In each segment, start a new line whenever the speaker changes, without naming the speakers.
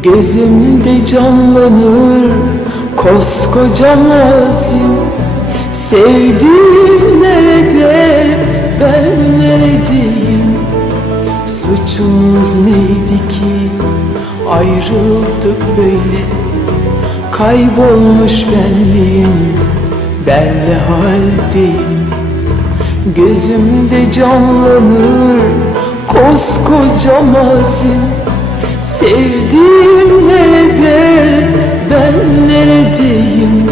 Gözümde canlanır koskoca mazim Sevdiğim nerede ben neredeyim? Suçumuz neydi ki ayrıldık böyle? Kaybolmuş benliğim ben ne haldeyim? Gözümde canlanır koskoca mazim Sevdiğim nerede ben neredeyim?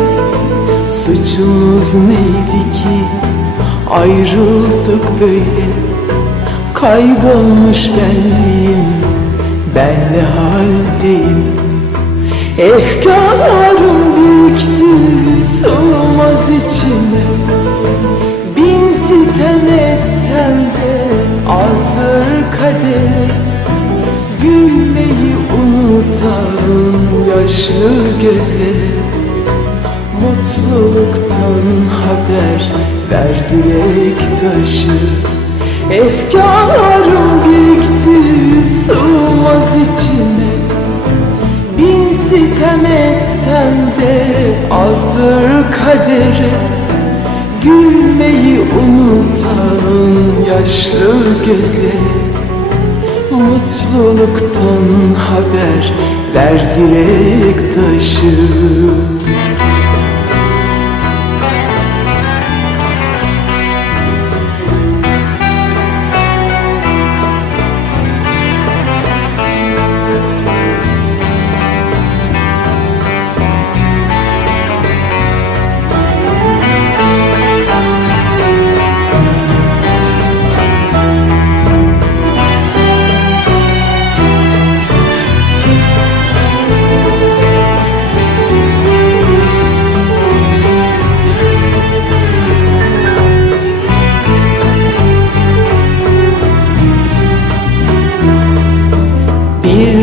Suçumuz neydi ki? Ayrıldık böyle. Kaybolmuş benliğim. Ben ne haldeyim? Efkarım birikti sığmaz içime. Bin sitem etsem de azdır kader Gülmeyi unutan yaşlı gözleri Mutluluktan haber ver dilek taşı. Efkarım birikti sığmaz içime. Bin sitem etsem de azdır kadere. Gülmeyi unutan yaşlı gözleri Mutluluktan haber ver dilek taşı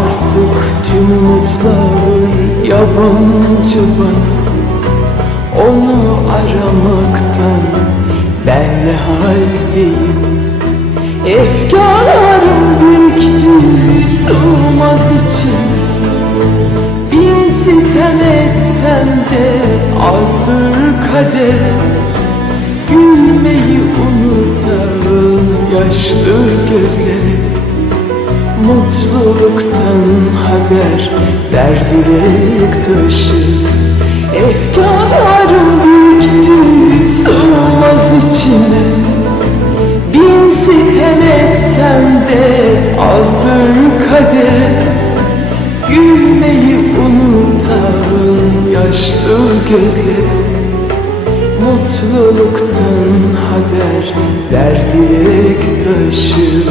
Artık tüm umutlar yabancı bana Onu aramaktan ben ne haldeyim? Efkarım birikti sığmaz içime Bin sitem etsem de azdır kader. Gülmeyi unutan yaşlı gözleri Mutluluktan haber ver dilek taşı. Efkarım birikti sığmaz içime. Bin sitem etsem de azdır kader. Gülmeyi unutan yaşlı gözleri Mutluluktan haber ver dilek taşı